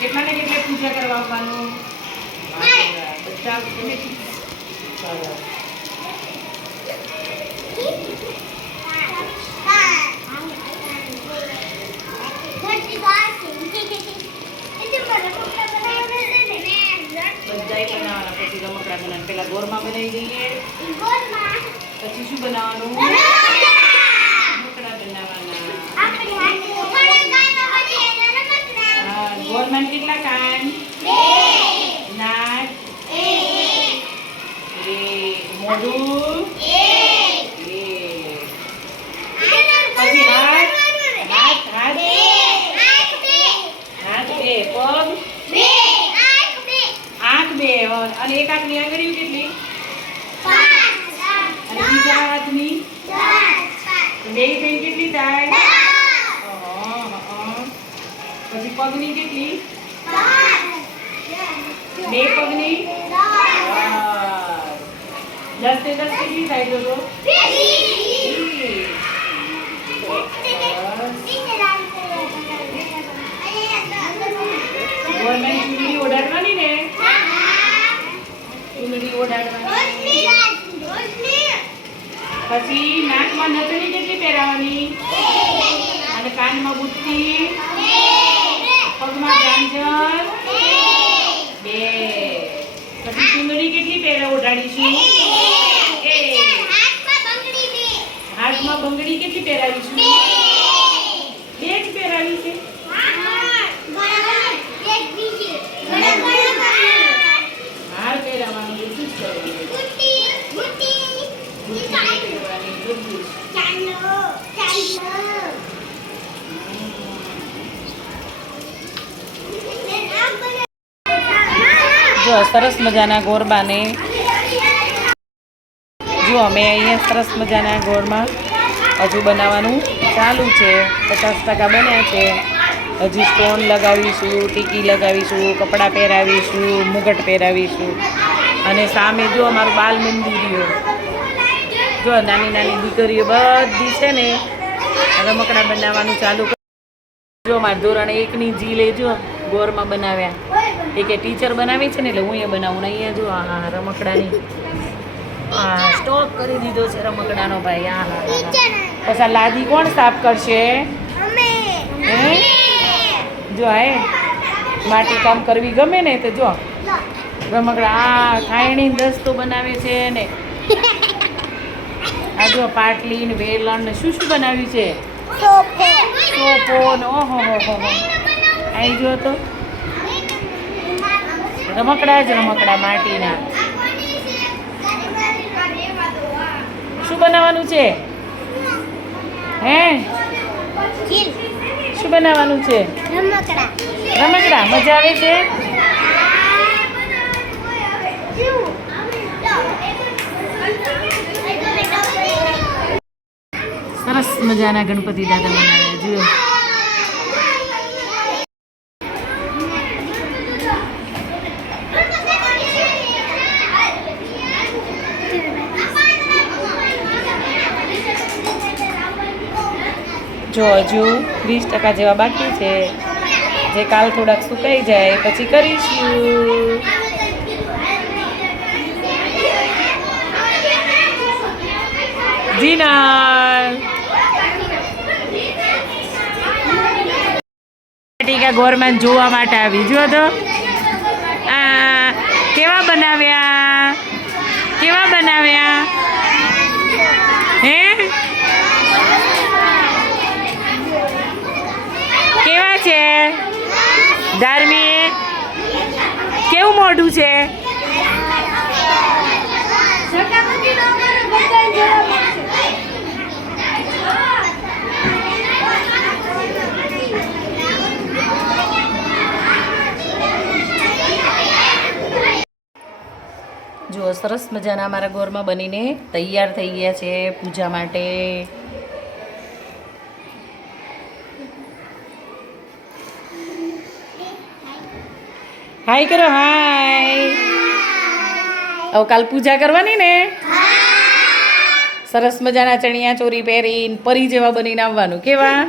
કેટલાને કેટલે પૂજા કરવા આવવાનું? બધા આવશે ને? સરસ. બધાય બનાવવાના પછી રમકડા બનાવવાના પેલા ગોરમાં બનાવી દઈએ. પછી શું બનાવવાનું? રમકડા બનાવવાના ગોરમાં કેટલા કાન? નાક? એ મોઢું એ પછી હાથ હાથ હાથ હાથ બે પગ આંખ બે અને એક આંખની આંગળીઓ કેટલી અને બીજા હાથની બે થઈ કેટલી થાય અહં, અહં. પછી પગની કેટલી? બે પગની? દસ તે દસ કેટલી થાય જો તો ગવર્મેન્ટ ચૂંટણી ઓઢાડવાની ને? ચૂંટણી ઓઢાડવાની. પછી નાકમાં નથણી કેટલી પહેરાવાની? અને કાનમાં બુટ્ટી? પગમાં ગાંજર બે. પછી ચુંદડી કેટલી પહેરા ઓઢાડીશું એ હાથમાં બંગડી કેટલી પહેરાવીશું બે જ પહેરાવી છે હાર પહેરાવાનું બધું જ કરવાનું બુટ્ટી પહેરવાની બધું જ સરસ મજાના ગોરબાને. જો અમે અહીંયા સરસ મજાના ગોળમાં હજુ બનાવવાનું ચાલુ છે. પચાસ ટકા બન્યા છે. હજુ સ્ટોન લગાવીશું, ટીકી લગાવીશું, કપડાં પહેરાવીશું, મુગટ પહેરાવીશું. અને સામે જો અમારું બાલ મંદિરીઓ જો નાની નાની દીકરીઓ બધી છે ને રમકડા બનાવવાનું ચાલુ. જો મારા ધોરણ એકની જી લેજો. ગોરમાં બનાવ્યા. એ કે ટીચર બનાવી છે ને એટલે હું એ બનાવું ને અહીંયા જો આ રમકડાની. હા સ્ટોક કરી દીધો છે રમકડાનો ભાઈ. આ હા પછી આ લાદી કોણ સાફ કરશે? જો હે માટી કામ કરવી ગમે ને તો જો. રમકડા આ ખાયણી દસ્તો બનાવે છે ને. આ જો પાટલી ને વેલણ ને શું શું બનાવ્યું છે? સોપો ને ઓહો હો હો. આવી જુઓ તો? રમકડા જ રમકડા માટીના. શું બનાવવાનું છે? હે? શું બનાવવાનું છે? રમકડા. મજા આવે છે? સરસ મજાના ગણપતિ દાદા બનાવ્યા જુઓ. જો હજુ વીસ ટકા જેવા બાકી છે, જે કાલ થોડાક સુકાઈ જાય, પછી કરીશું. જીનલ ટીકા જોવા માટે આવી. જો તો આ કેવા બનાવ્યા કેવા બનાવ્યા હે કેવા છે ધાર્મિક? કેવું મોઢું છે? જો સરસ મજાના અમારા ઘરમાં બનીને તૈયાર થઈ ગયા છે પૂજા માટે. હાય કરો હાય. હવે કાલ પૂજા કરવાની ને? સરસ મજાના ચણિયા ચોરી પહેરીને પરી જેવા બનીને આવવાનું. કેવા?